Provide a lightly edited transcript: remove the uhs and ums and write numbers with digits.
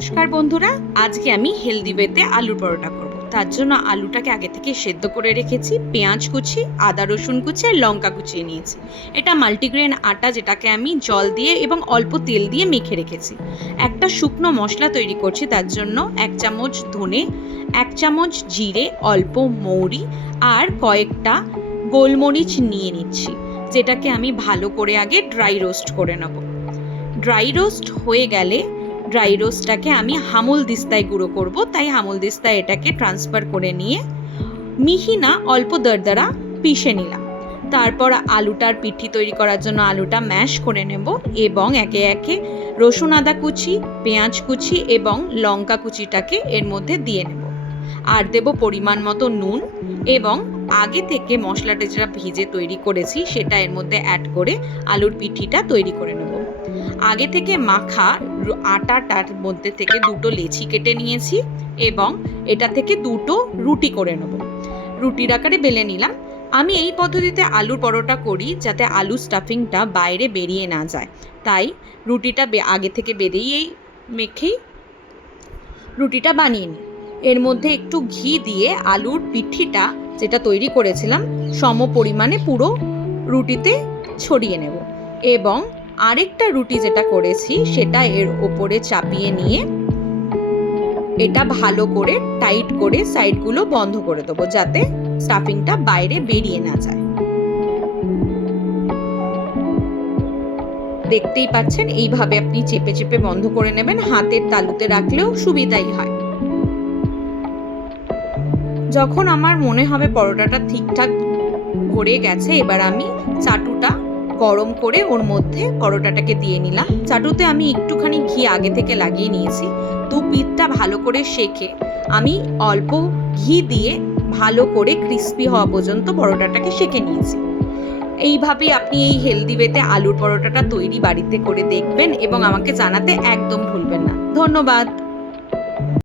নমস্কার বন্ধুরা, আজকে আমি হেলদি ওয়েতে আলুর পরোটা করব। তার জন্য আলুটাকে আগে থেকে সেদ্ধ করে রেখেছি, পেঁয়াজ কুচি, আদা রসুন কুচি আর লঙ্কা কুচিয়ে নিয়েছি। এটা মাল্টিগ্রেন আটা, যেটাকে আমি জল দিয়ে এবং অল্প তেল দিয়ে মেখে রেখেছি। একটা শুকনো মশলা তৈরি করছি, তার জন্য 1 চামচ ধনে, 1 চামচ জিরে, অল্প মৌরি আর কয়েকটা গোলমরিচ নিয়ে নিচ্ছি, যেটাকে আমি ভালো করে আগে ড্রাই রোস্ট করে নেব। ড্রাই রোস্ট হয়ে গেলে ড্রাই রোস্টটাকে আমি হামল দিস্তায় গুঁড়ো করব, তাই হামল দিস্তায় এটাকে ট্রান্সফার করে নিয়ে মিহি না অল্প দরদরা পিষে নিলাম। তারপর আলুটার পিঠি তৈরি করার জন্য আলুটা ম্যাশ করে নেব এবং একে একে রসুন আদা কুচি, পেঁয়াজ কুচি এবং লঙ্কা কুচিটাকে এর মধ্যে দিয়ে নেব। আর দেব পরিমাণ মতো নুন এবং আগে থেকে মশলাটা যেটা ভিজে তৈরি করেছি সেটা এর মধ্যে অ্যাড করে আলুর পিঠিটা তৈরি করে নেব। আগে থেকে মাখা আটাটার মধ্যে থেকে 2টো লেচি কেটে নিয়েছি এবং এটা থেকে 2টো রুটি করে নেব। রুটির আকারে বেলে নিলাম। আমি এই পদ্ধতিতে আলুর পরোটা করি যাতে আলু স্টাফিংটা বাইরে বেরিয়ে না যায়, তাই রুটিটা আগে থেকে বেরিয়েই মেখেই রুটিটা বানিয়ে নিই। এর মধ্যে একটু ঘি দিয়ে আলুর পিঠিটা যেটা তৈরি করেছিলাম সম পরিমাণে পুরো রুটিতে ছড়িয়ে নেব এবং আরেকটা রুটি যেটা করেছি সেটা এর ওপরে চাপিয়ে নিয়ে এটা ভালো করে টাইট করে সাইডগুলো বন্ধ করে দেবো যাতে স্টাফিংটা বাইরে বেরিয়ে না যায়। দেখতেই পাচ্ছেন, এইভাবে আপনি চেপে চেপে বন্ধ করে নেবেন, হাতের তালুতে রাখলেও সুবিধাই হয়। যখন আমার মনে হবে পরোটাটা ঠিকঠাক ভরে গেছে, এবার আমি চাটুটা গরম করে ওর মধ্যে পরোটাটাকে দিয়ে নিলাম। চাটুতে আমি একটুখানি ঘি আগে থেকে লাগিয়ে নিয়েছি। পিঠটা ভালো করে সেঁকে আমি অল্প ঘি দিয়ে ভালো করে ক্রিস্পি হওয়া পর্যন্ত পরোটাটাকে সেঁকে নিয়েছি। এইভাবেই আপনি এই হেলদি ওয়েতে আলুর পরোটাটা তৈরি বাড়িতে করে দেখবেন এবং আমাকে জানাতে একদম ভুলবেন না। ধন্যবাদ।